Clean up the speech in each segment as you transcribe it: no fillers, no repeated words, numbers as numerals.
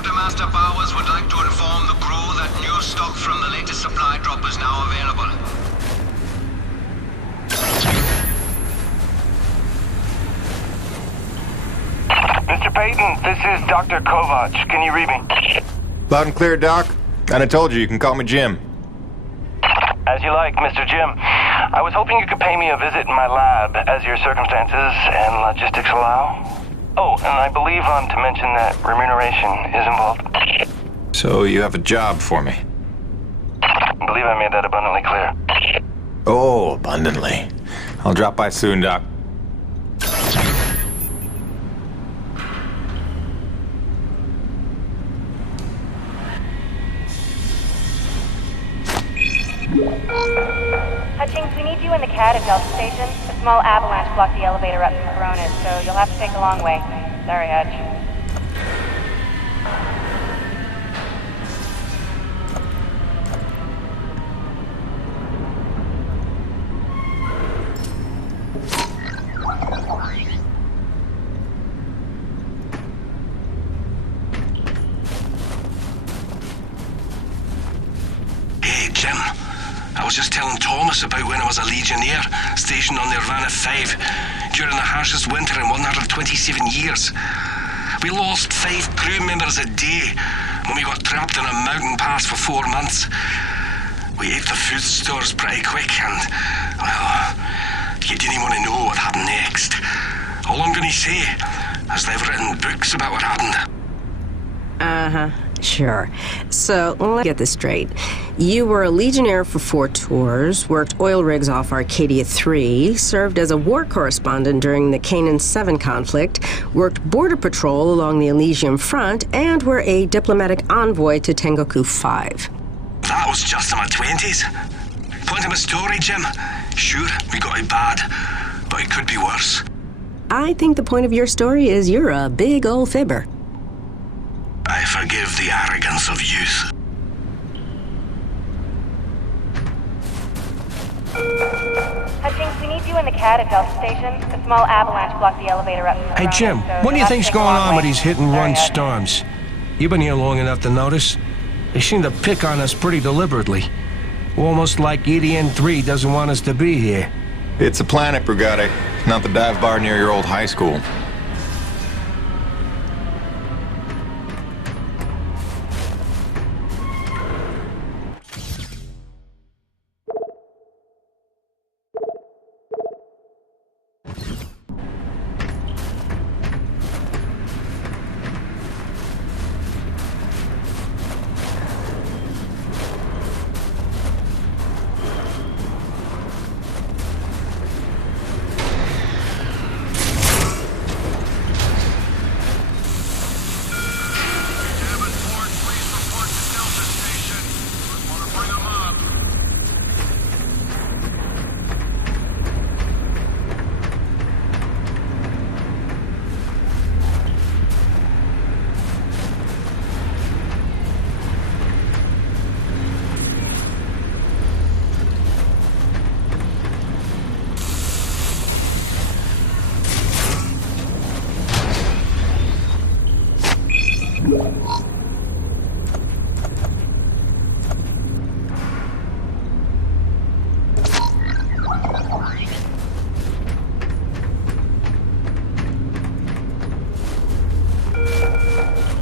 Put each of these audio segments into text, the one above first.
Quartermaster Bowers would like to inform the crew that new stock from the latest supply drop is now available. Mr. Payton, this is Dr. Kovac. Can you read me? Loud and clear, Doc. And I told you can call me Jim. As you like, Mr. Jim. I was hoping you could pay me a visit in my lab as your circumstances and logistics allow. Oh, and I believe I'm to mention that remuneration is involved. So you have a job for me? I believe I made that abundantly clear. Oh, abundantly. I'll drop by soon, Doc. Hutchings, we need you in the CAD at Delta Station. A small avalanche blocked the elevator up from Coronas, so you'll have to take the long way. Sorry, Hutch. Hey, Jim. I was just telling Thomas about when I was a Legionnaire, stationed on the Urbana 5, during the harshest winter in 127 years. We lost 5 crew members a day when we got trapped in a mountain pass for 4 months. We ate the food stores pretty quick and, well, you didn't want to know what happened next. All I'm going to say is they've written books about what happened. Sure. So, let's get this straight. You were a Legionnaire for 4 tours, worked oil rigs off Arcadia 3, served as a war correspondent during the Canaan 7 conflict, worked border patrol along the Elysium front, and were a diplomatic envoy to Tengoku 5. That was just in my 20s. Point of my story, Jim. Sure, we got it bad, but it could be worse. I think the point of your story is you're a big old fibber. I forgive the arrogance of youth. Hutchings, we need you in the CAD at Delta Station. A small avalanche blocked the elevator up from Hey, Coronas, Jim, so what do you'll you have to think's take the going long on way. with these hit-and-run Sorry, Hutch. storms? You've been here long enough to notice. They seem to pick on us pretty deliberately. Almost like EDN-3 doesn't want us to be here. It's a planet, Brigade, not the dive bar near your old high school.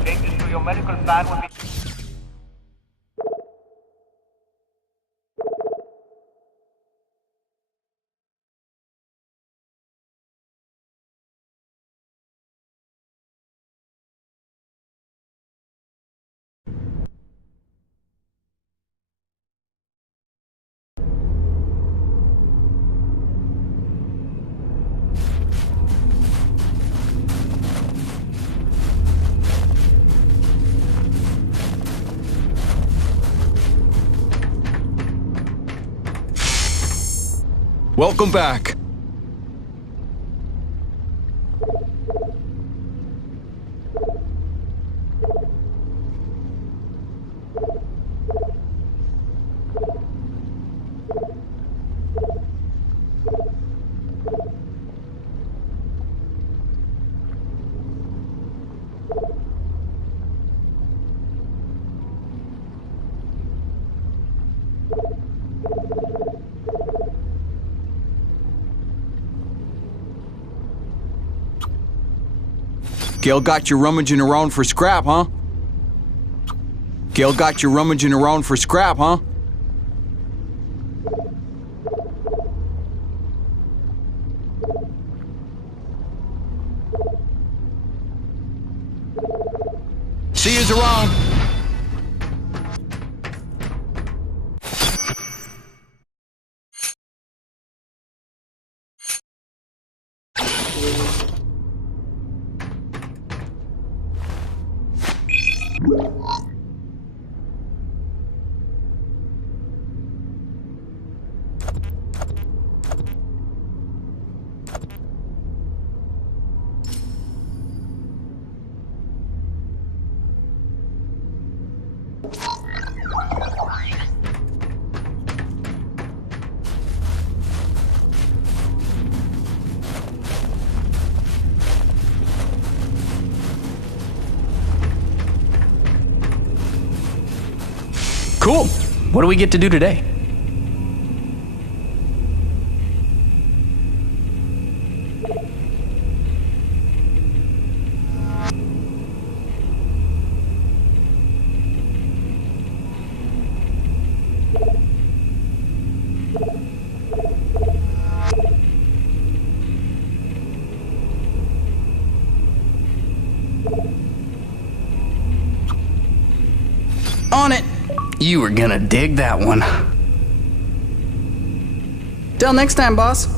Changes to your medical plan will be... Welcome back. Gil got you rummaging around for scrap, huh? Gil got you rummaging around for scrap, huh? See yous around. Cool. What do we get to do today? On it. You were gonna dig that one. Till next time, boss.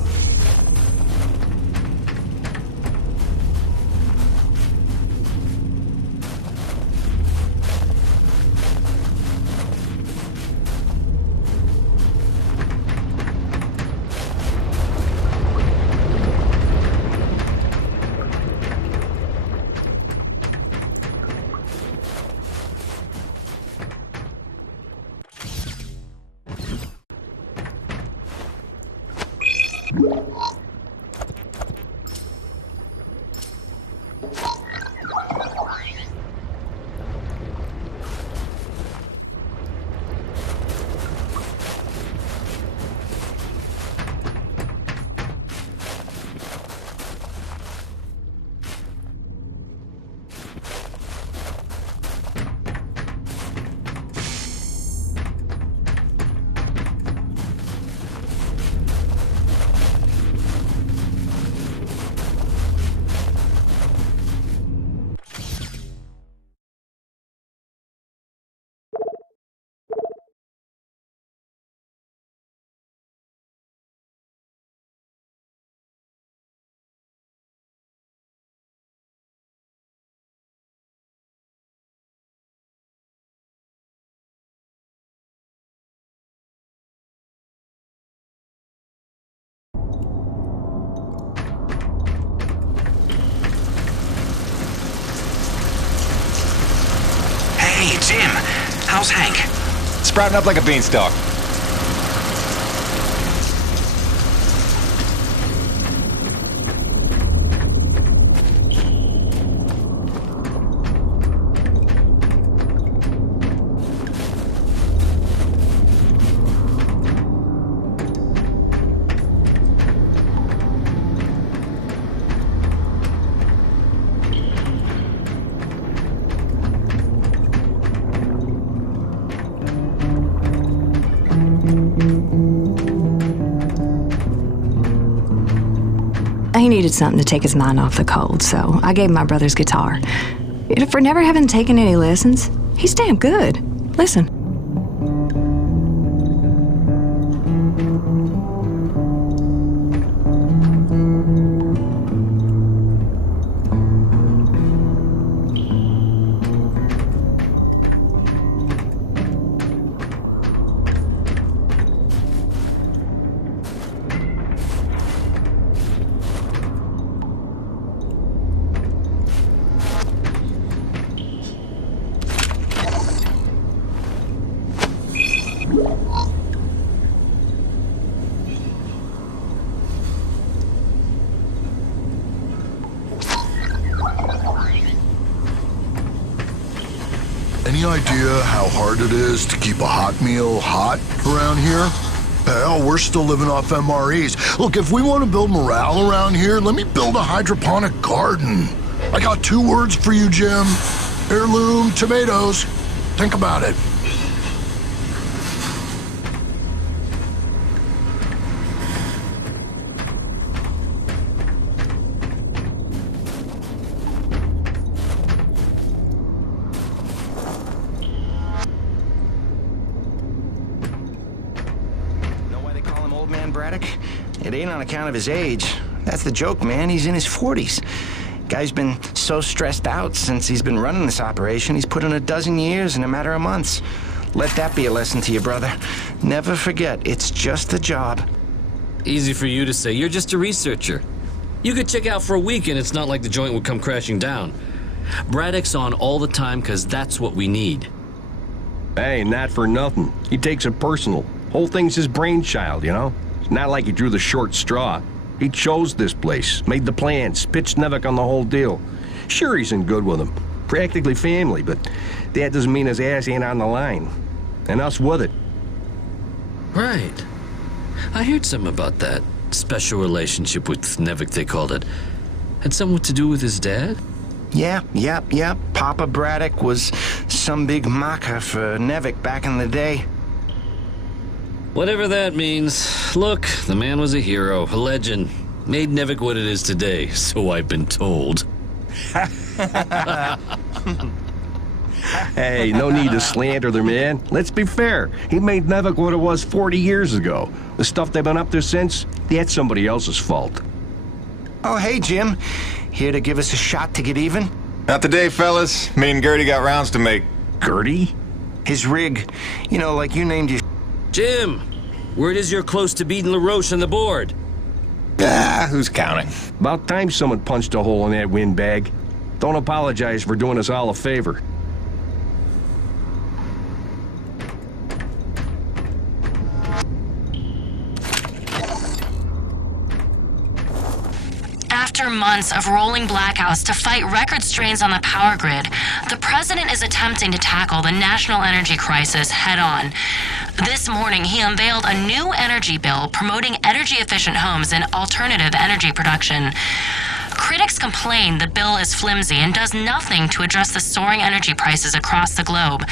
Hey, Jim. How's Hank? Sprouting up like a beanstalk. He needed something to take his mind off the cold, so I gave him my brother's guitar. For never having taken any lessons, he's damn good. Listen. Any idea how hard it is to keep a hot meal hot around here? Hell, we're still living off MREs. Look, if we want to build morale around here, let me build a hydroponic garden. I got 2 words for you, Jim. Heirloom tomatoes. Think about it. It ain't on account of his age. That's the joke, man. He's in his 40s. Guy's been so stressed out since he's been running this operation, he's put in 12 years in a matter of months. Let that be a lesson to you, brother. Never forget, it's just a job. Easy for you to say. You're just a researcher. You could check out for a week and it's not like the joint would come crashing down. Braddock's on all the time because that's what we need. Hey, not for nothing. He takes it personal. Whole thing's his brainchild, you know? Not like he drew the short straw. He chose this place, made the plans, pitched Nevik on the whole deal. Sure, he's in good with him. Practically family, but that doesn't mean his ass ain't on the line. And us with it. Right. I heard something about that special relationship with Nevik, they called it. Had something to do with his dad? Yep. Papa Braddock was some big macher for Nevik back in the day. Whatever that means. Look, the man was a hero, a legend. Made Nevik what it is today, so I've been told. Hey, no need to slander the man. Let's be fair. He made Nevik what it was 40 years ago. The stuff they've been up to since, that's somebody else's fault. Oh, hey, Jim. Here to give us a shot to get even? Not today, fellas. Me and Gertie got rounds to make. Gertie? His rig. You know, like you named your... Jim, word is you're close to beating LaRoche on the board. Who's counting? About time someone punched a hole in that windbag. Don't apologize for doing us all a favor. After months of rolling blackouts to fight record strains on the power grid, the president is attempting to tackle the national energy crisis head-on. This morning, he unveiled a new energy bill promoting energy-efficient homes and alternative energy production. Critics complain the bill is flimsy and does nothing to address the soaring energy prices across the globe.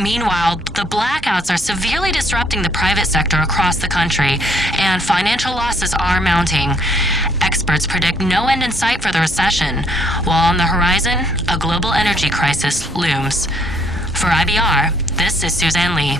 Meanwhile, the blackouts are severely disrupting the private sector across the country, and financial losses are mounting. Experts predict no end in sight for the recession, while on the horizon, a global energy crisis looms. For IBR, this is Suzanne Lee.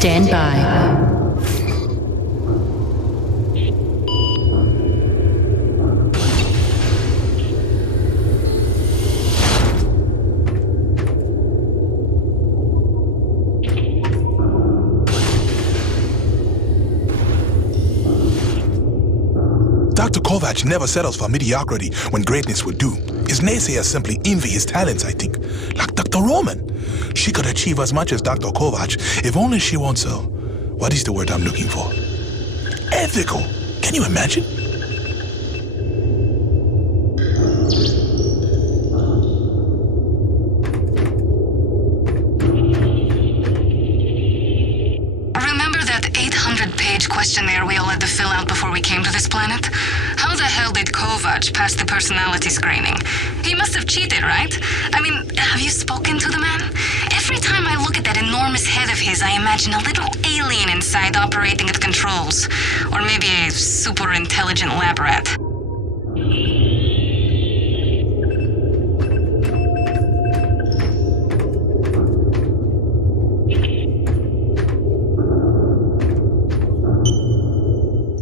Stand by. Dr. Kovac never settles for mediocrity when greatness would do. His naysayers simply envy his talents, I think. Like Dr. Roman. She could achieve as much as Dr. Kovac if only she wants so. What is the word I'm looking for? Ethical. Can you imagine? Remember that 800-page questionnaire we all had to fill out before we came to this planet? How the hell did Kovac pass the personality screening? He must have cheated, right? I mean, have you spoken to the man? Every time I look at that enormous head of his, I imagine a little alien inside operating at controls. Or maybe a super intelligent lab rat.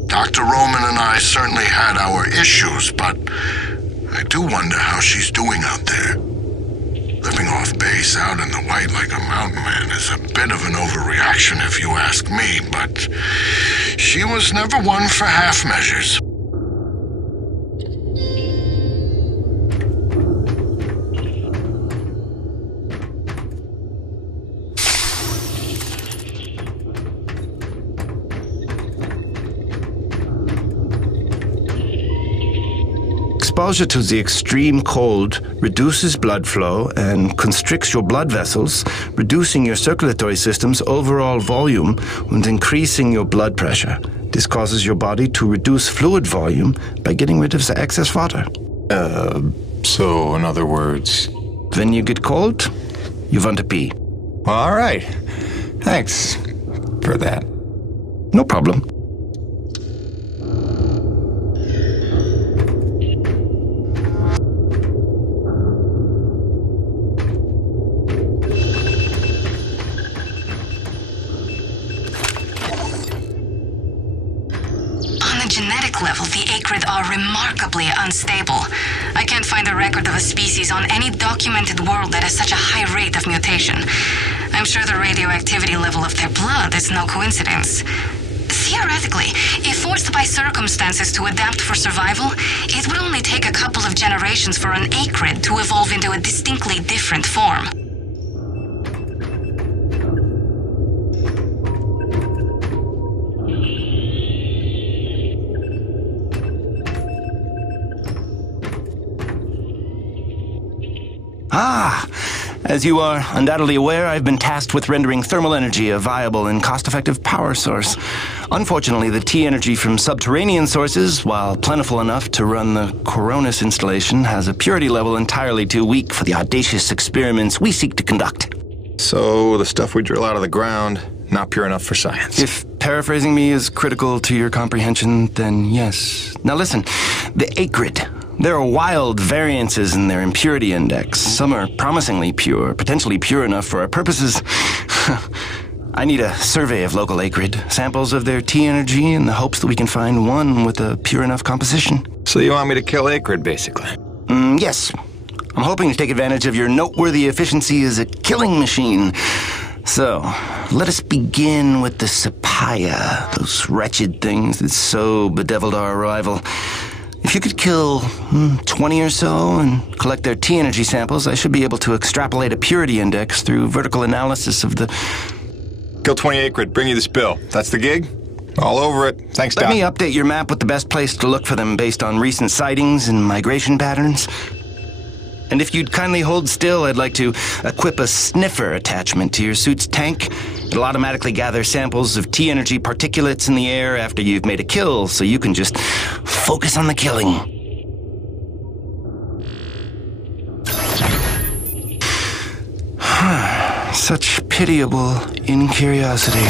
Dr. Roman and I certainly had our issues, but I do wonder how she's doing out there. Living off base out in the white like a mountain man is a bit of an overreaction if you ask me, but she was never one for half measures. Exposure to the extreme cold reduces blood flow and constricts your blood vessels, reducing your circulatory system's overall volume and increasing your blood pressure. This causes your body to reduce fluid volume by getting rid of the excess water. So in other words... When you get cold, you want to pee. All right. Thanks for that. No problem. Level, the acrid are remarkably unstable. I can't find a record of a species on any documented world that has such a high rate of mutation. I'm sure the radioactivity level of their blood is no coincidence. Theoretically, if forced by circumstances to adapt for survival, it would only take a couple of generations for an acrid to evolve into a distinctly different form. As you are undoubtedly aware, I've been tasked with rendering thermal energy a viable and cost-effective power source. Unfortunately, the T-energy from subterranean sources, while plentiful enough to run the Coronis installation, has a purity level entirely too weak for the audacious experiments we seek to conduct. So the stuff we drill out of the ground, not pure enough for science. If paraphrasing me is critical to your comprehension, then yes. Now listen, the acrid. There are wild variances in their impurity index. Some are promisingly pure, potentially pure enough for our purposes. I need a survey of local acrid, samples of their T-energy in the hopes that we can find one with a pure enough composition. So you want me to kill acrid, basically? Yes. I'm hoping to take advantage of your noteworthy efficiency as a killing machine. So, let us begin with the Sapaya, those wretched things that so bedeviled our arrival. If you could kill 20 or so and collect their T-energy samples, I should be able to extrapolate a purity index through vertical analysis of the... Kill 20 acrid, bring you the spill. That's the gig? All over it. Thanks, Doc. Let me update your map with the best place to look for them based on recent sightings and migration patterns. And if you'd kindly hold still, I'd like to equip a sniffer attachment to your suit's tank. It'll automatically gather samples of T-energy particulates in the air after you've made a kill, so you can just focus on the killing. Such pitiable incuriosity.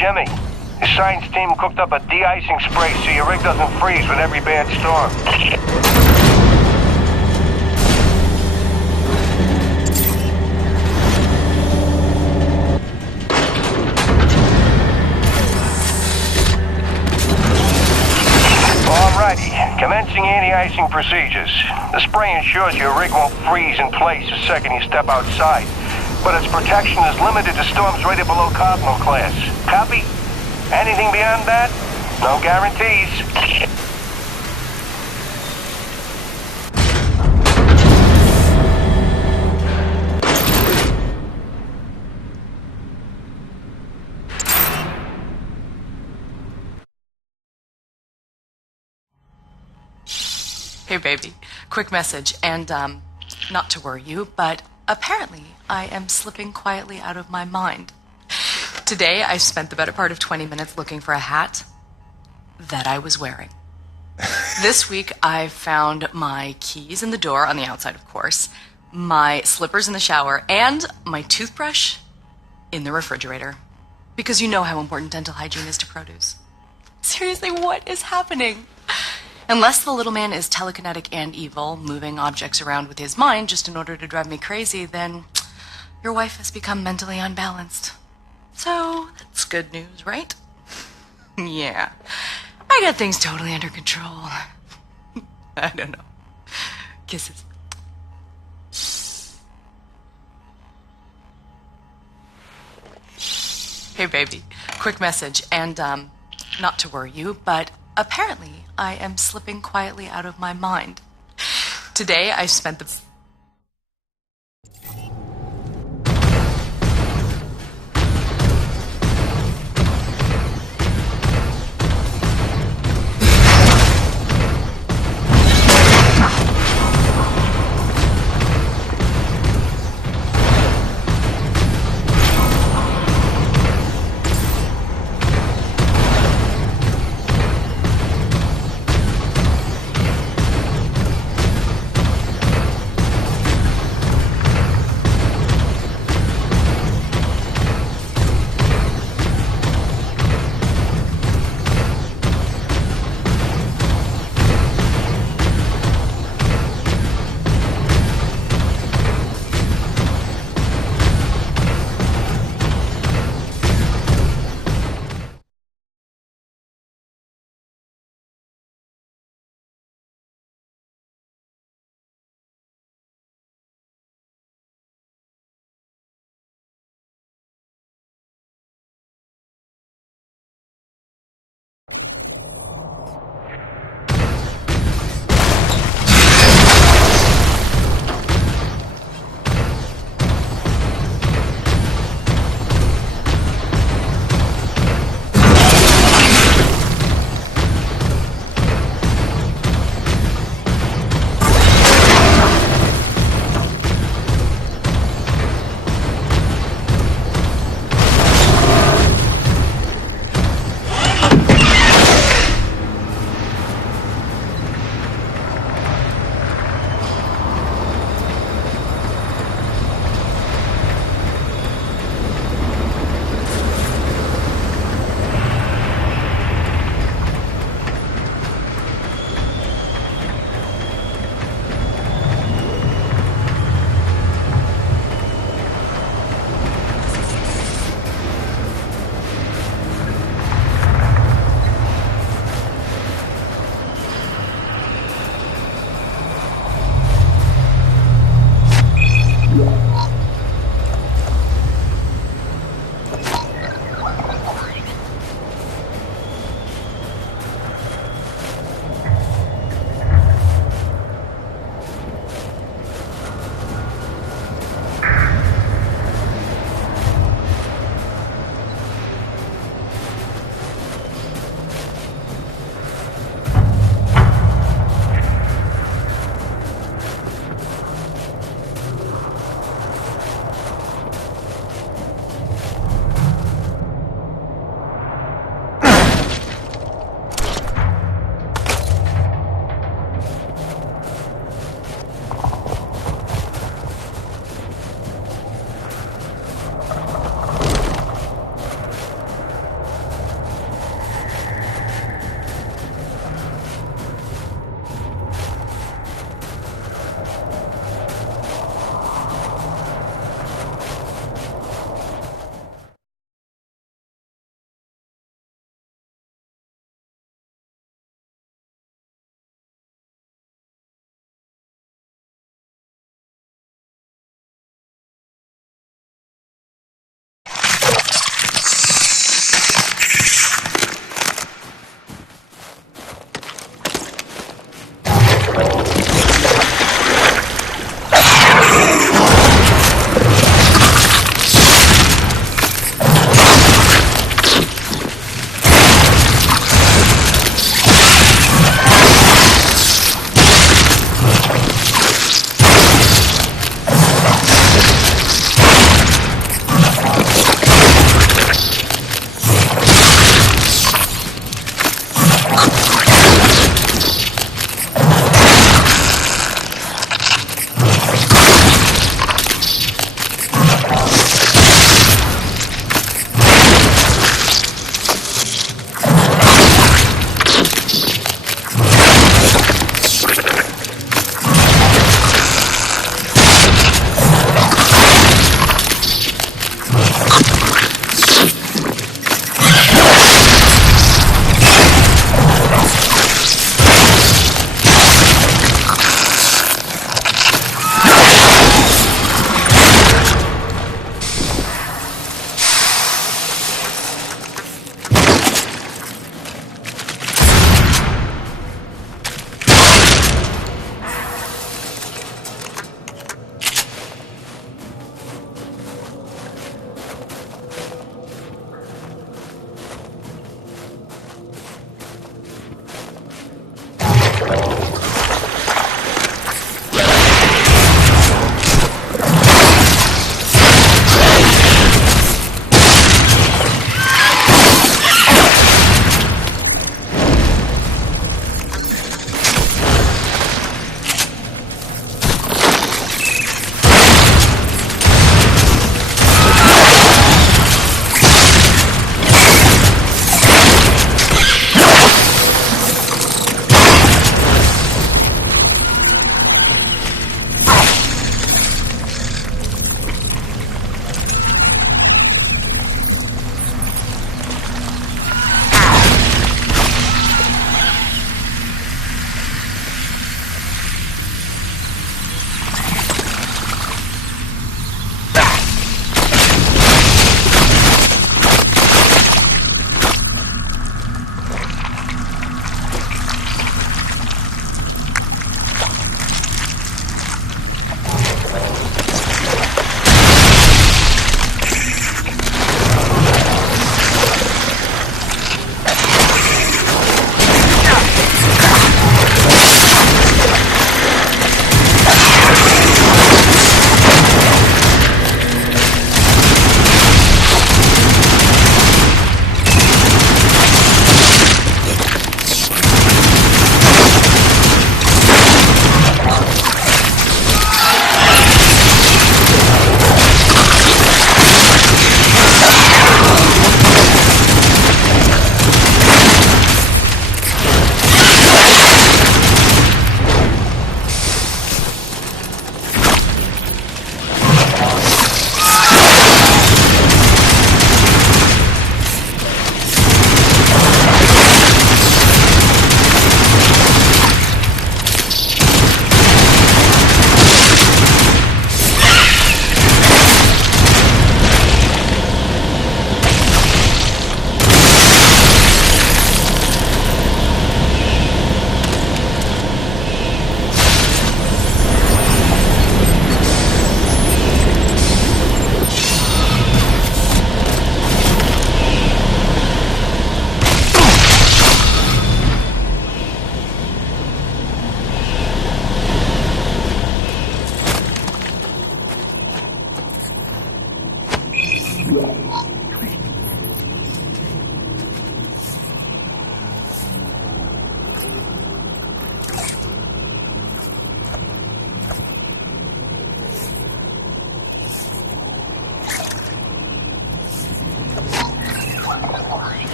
Jimmy. The science team cooked up a de-icing spray so your rig doesn't freeze with every bad storm. Alrighty, commencing anti-icing procedures. The spray ensures your rig won't freeze in place the second you step outside, but its protection is limited to storms rated below Cardinal class. Copy? Anything beyond that? No guarantees. Hey, baby. Quick message, and, not to worry you, but apparently I am slipping quietly out of my mind. Today, I spent the better part of 20 minutes looking for a hat that I was wearing. This week, I found my keys in the door, on the outside, of course, my slippers in the shower, and my toothbrush in the refrigerator. Because you know how important dental hygiene is to produce. Seriously, what is happening? Unless the little man is telekinetic and evil, moving objects around with his mind just in order to drive me crazy, then your wife has become mentally unbalanced. So, that's good news, right? Yeah. I got things totally under control. I don't know. Kisses. Hey, baby. Quick message, and, not to worry you, but apparently I am slipping quietly out of my mind. Today I spent the